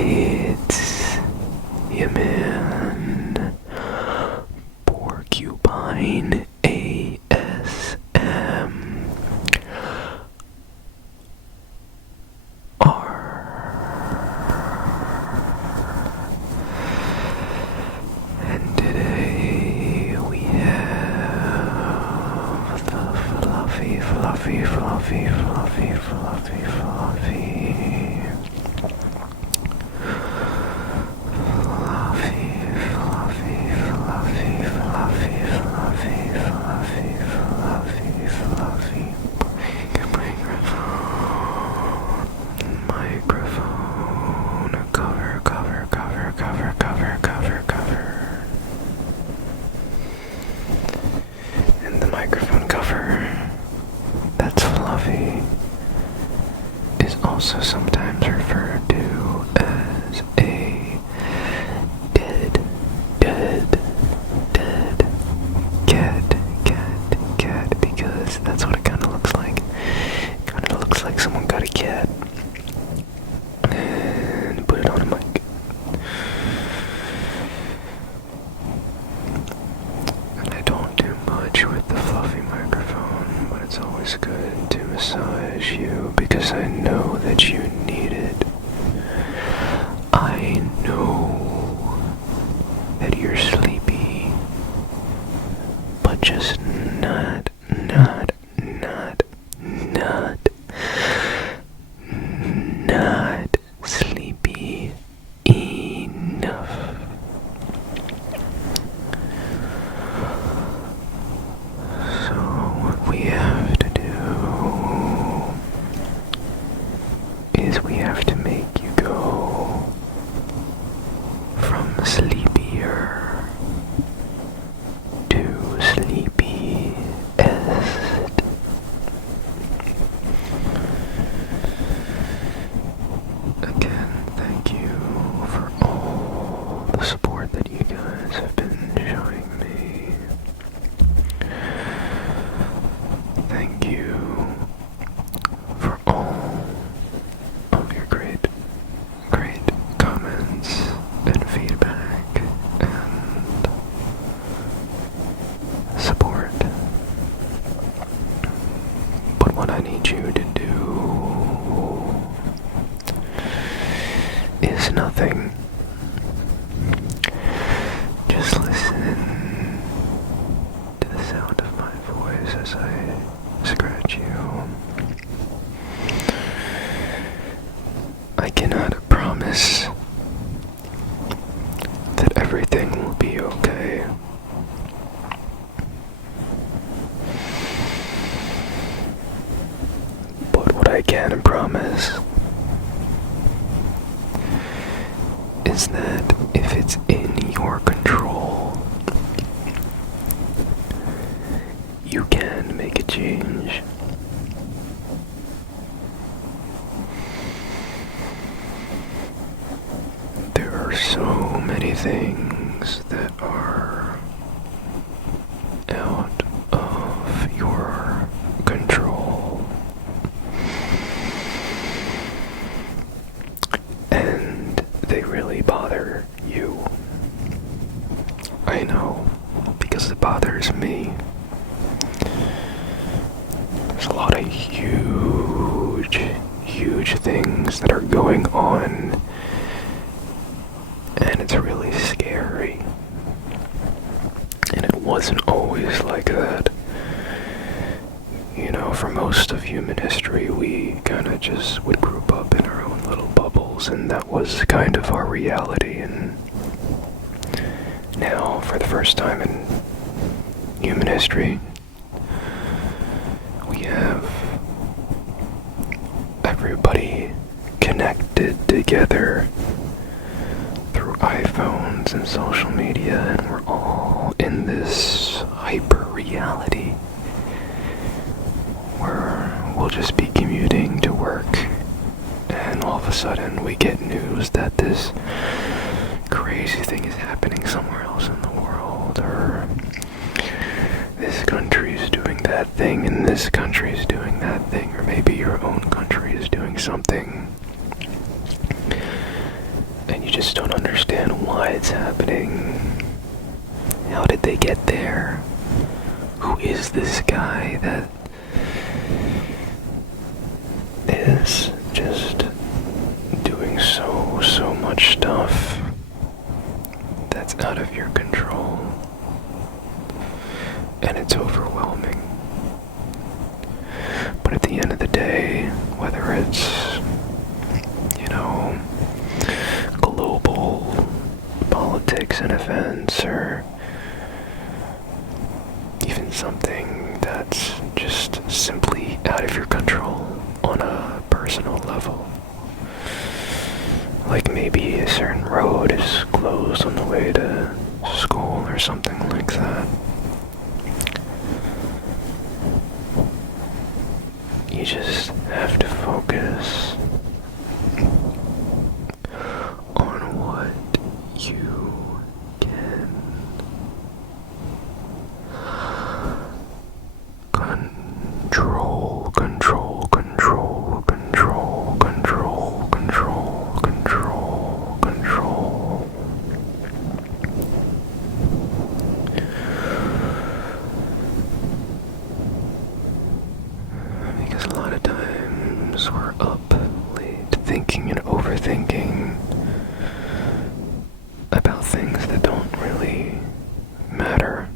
It's your man, Porcupine ASMR. And today we have the fluffy microphone cover. And the microphone cover that's fluffy is also sometimes referred to as a dead cat, because that's what it kind of looks like. It kind of looks like someone got a cat and put it on a mic. And I don't do much with the fluffy microphone, but it's always good to massage you because I know that you need it. I know that you're sleepy, but just not sleepy enough. So what we have to do is we have to make you go from sleepier to sleepiest. Again, thank you for all the support that you guys have been showing me. Thank you for all of your great comments and feedback and support. But what I need you to do is nothing. Just listen to the sound of my voice as I scratch you. I cannot promise that everything will be okay. But what I can promise is that if it's in your control, you can make a change. There are so many things that are out of your control. And they really bother you. I know, because it bothers me. There's a lot of huge things that are going on, and it's really scary. And it wasn't always like that. You know, for most of human history, we kind of just would group up in our own little bubbles, and that was kind of our reality. And now, for the first time in human history, we have everybody connected together through iPhones and social media, and we're all in this hyper reality where we'll just be commuting to work, and all of a sudden we get news that this crazy thing is happening somewhere else in the world, or this country's doing that thing and this country's doing that thing, or maybe your own country is doing something just don't understand why it's happening. How did they get there? Who is this guy that is just doing so much stuff that's out of your control? And it's overwhelming. But at the end of the day, whether it's, global politics and events, or even something that's just simply out of your control on a personal level, like maybe a certain road is closed on the way to school or something like that, you just have to focus on what you can control, control, control, control, control, control, control, control. Because a lot of times we're up late thinking and overthinking about things that don't really matter.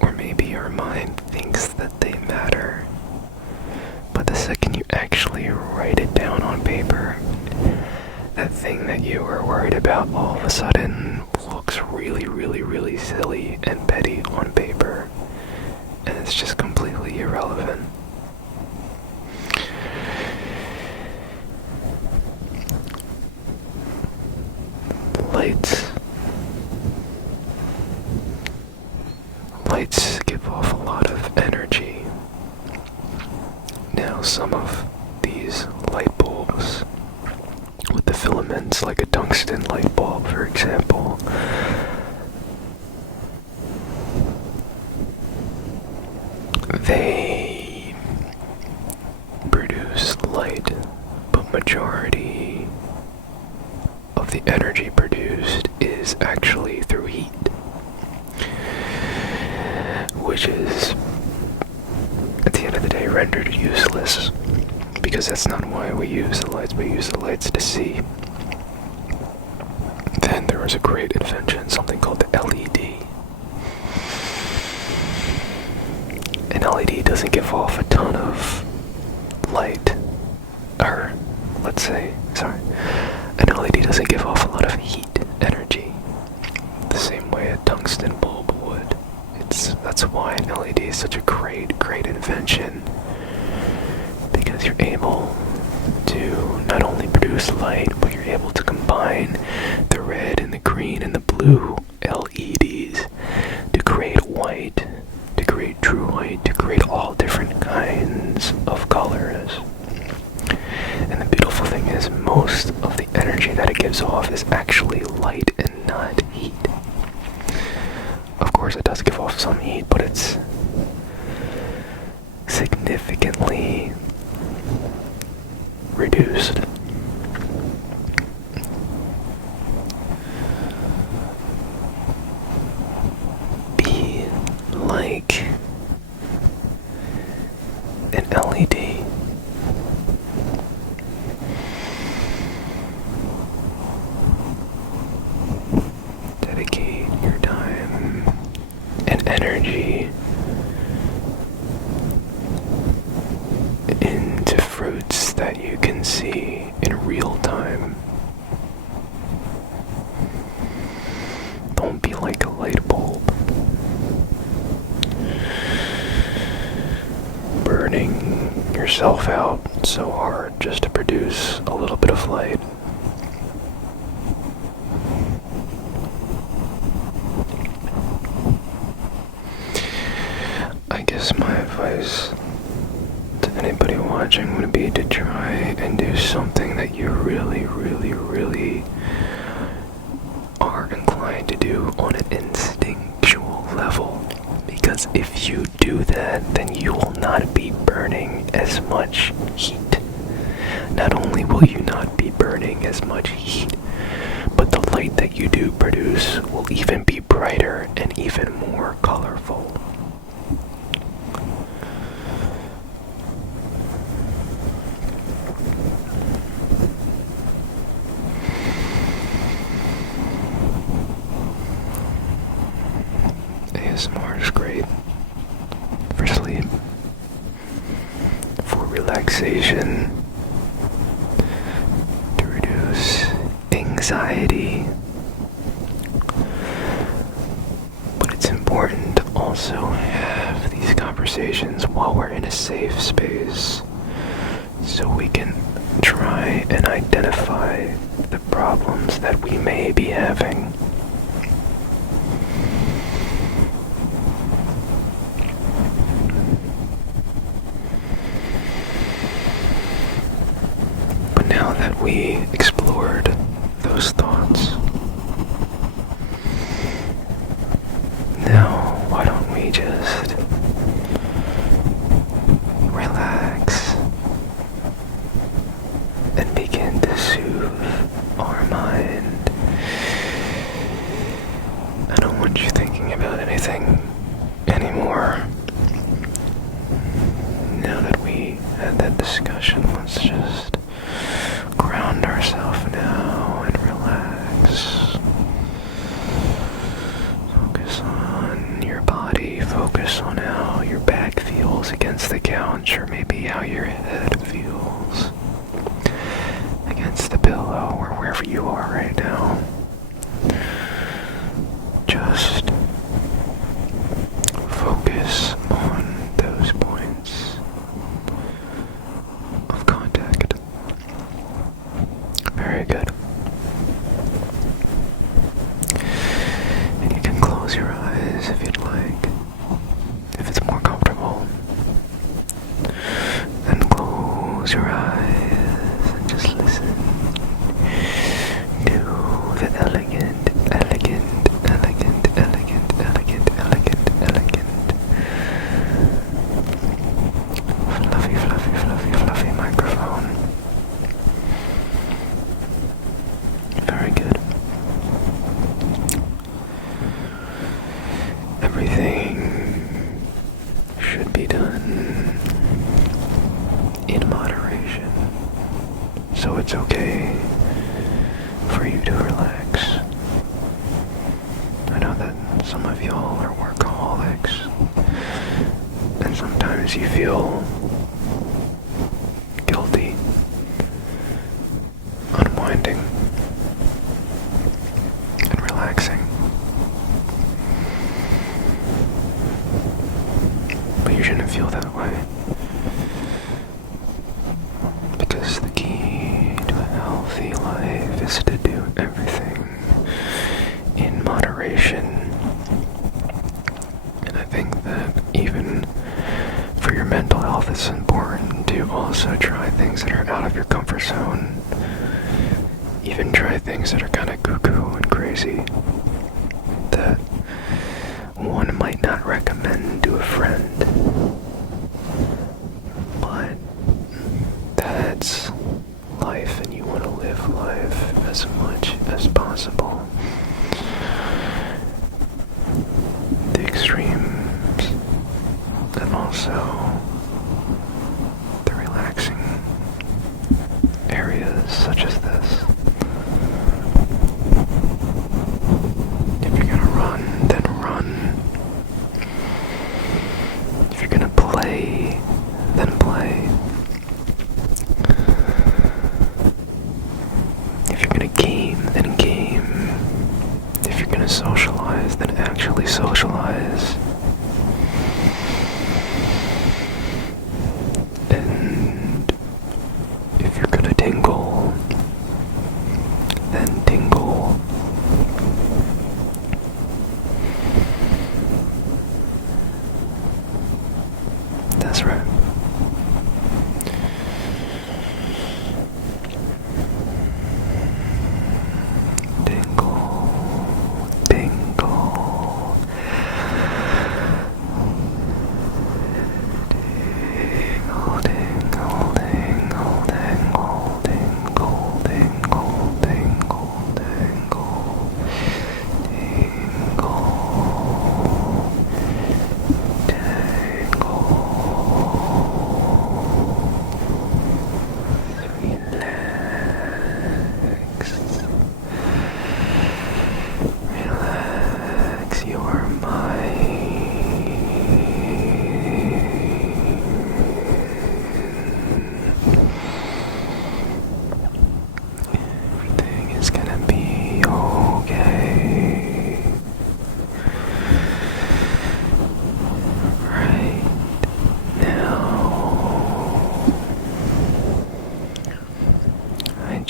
Or maybe our mind thinks that they matter. But the second you actually write it down on paper, that thing that you were worried about all of a sudden looks really, really, really silly and petty on paper. And it's just completely irrelevant. Lights give off a lot of energy. Now, some of these light bulbs with the filaments, like a tungsten light bulb, for example, they produce light, but majority of the energy produced is actually through heat, which is, at the end of the day, rendered useless, because that's not why we use the lights. We use the lights to see. Then there was a great invention, something called the LED. An LED doesn't give off a ton of light, or let's say, an LED doesn't give off a lot of heat energy the same way a tungsten bulb would. That's why an LED is such a great invention, because you're able to not only produce light, but you're able to combine the red and the green and the blue LEDs to create white, to create true white, to create all different kinds of colors. And the beautiful thing is, most of the energy that it gives off is actually light and not heat. Of course, it does give off some heat, but it's significantly reduced. Be like an LED. Dedicate your time and energy into fruits that you can see in real time. Don't be like a light bulb, burning yourself out so hard just to produce a little bit of light. I guess my advice to anybody watching would be to try and do something that you really, really, really are inclined to do on an instinctual level. Because if you do that, then you will not be burning as much heat. Not only will you not be burning as much heat, but the light that you do produce will even be brighter and even more colorful. ASMR is great for sleep, for relaxation, to reduce anxiety. But it's important to also have these conversations while we're in a safe space, so we can try and identify the problems that we may be having. But now that we explored those thoughts, now why don't we just relax and begin to soothe our mind. I don't want you thinking about anything anymore. Now that we had that discussion, let's just ground ourselves now and relax. Focus on your body, focus on how your back feels against the couch, or maybe how your head feels against the pillow, or wherever you are right now. Just focus on those points of contact. Very good. And you can close your eyes if you'd like, if it's more comfortable. And close your eyes and just listen to the elegant, fluffy microphone. Very good. Everything should be done in moderation, so it's okay for you to relax. I know that some of y'all are workaholics, and sometimes you feel guilty unwinding and relaxing. But you shouldn't feel that way, because the key to a healthy life is to do everything in moderation. And I think that even for your mental health, it's important to also try things that are out of your comfort zone. Even try things that are kind of cuckoo and crazy, that one might not recommend to a friend. But that's life, and you want to live life as much as possible. The extremes, and also the relaxing areas such as this. If you're gonna run, then run. If you're gonna play, then play. If you're gonna game, then game. If you're gonna socialize, then actually socialize. And if you're gonna tingle,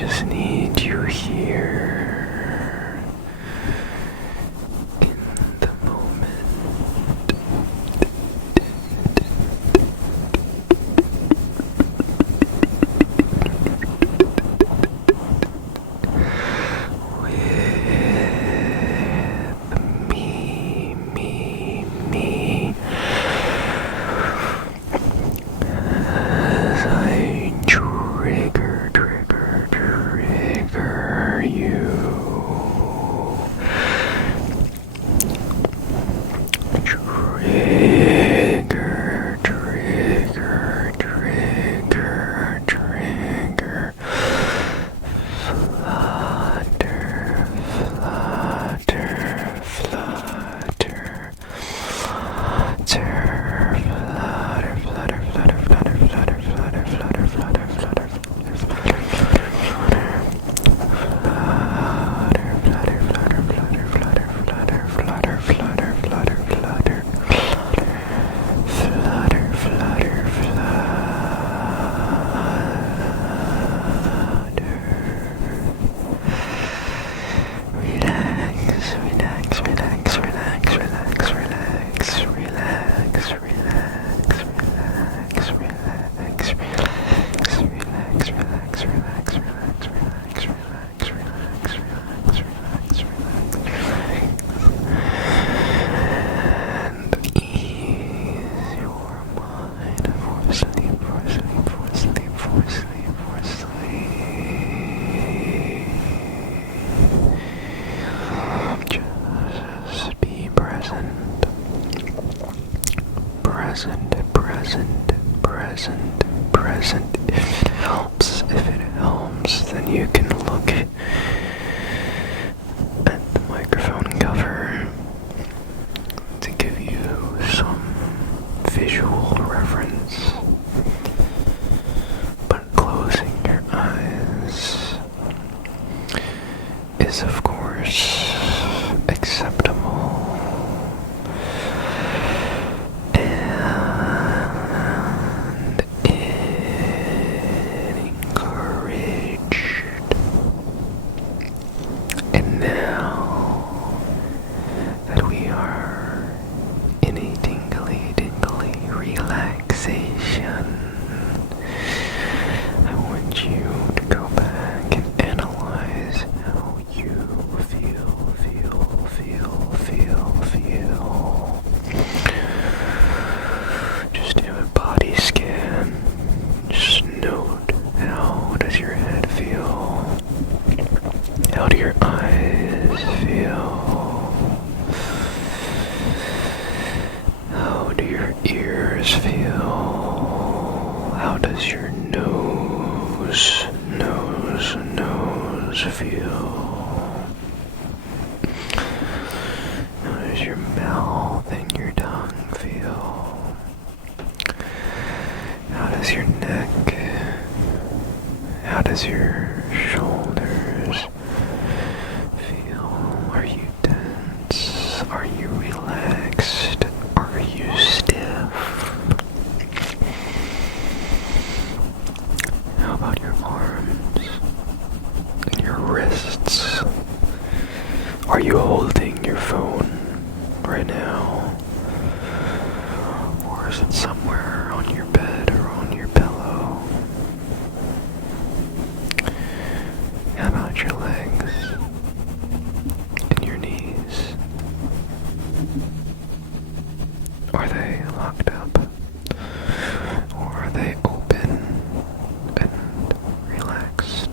just need you here in the moment. With me. As I trigger you. Trigger. Present. If it helps, then you can look at the microphone cover to give you some visual reference. But closing your eyes is, of course, acceptable. How do your eyes feel? How do your ears feel? How does your nose feel? How does your mouth and your tongue feel? How does your neck? How does your shoulders feel? Are you tense? Are you relaxed? Are you stiff? How about your arms and your wrists? Are you holding your phone right now? Or is it somewhere on your bed or on your pillow? How about your legs and your knees? Are they locked up? Or are they open and relaxed?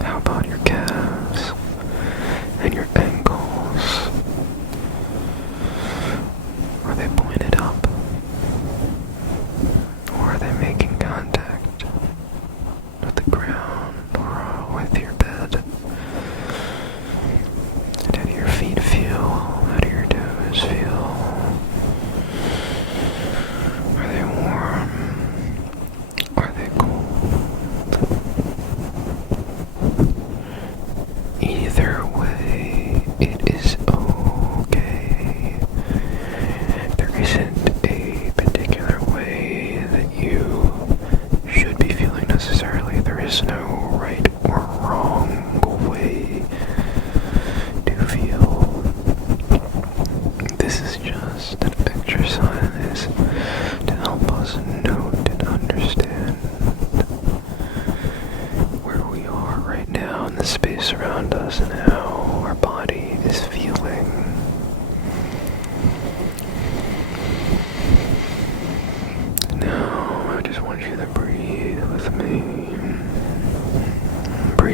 How about your calves and your ankles? Are they pointed up? Or are they making contact with the ground or with your bed? And your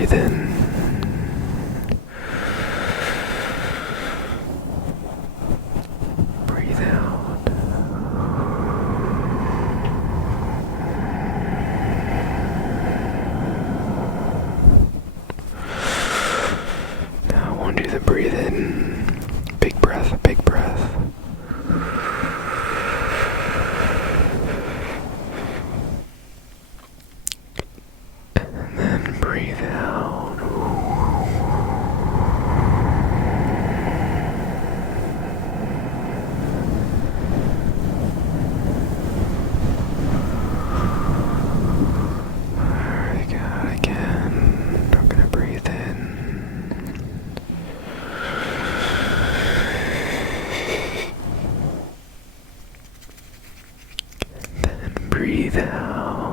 breathe in. Breathe out. Now I want you to breathe in. Big breath, big breath. And then breathe out. Very good. Again, we're gonna breathe in. Then breathe out.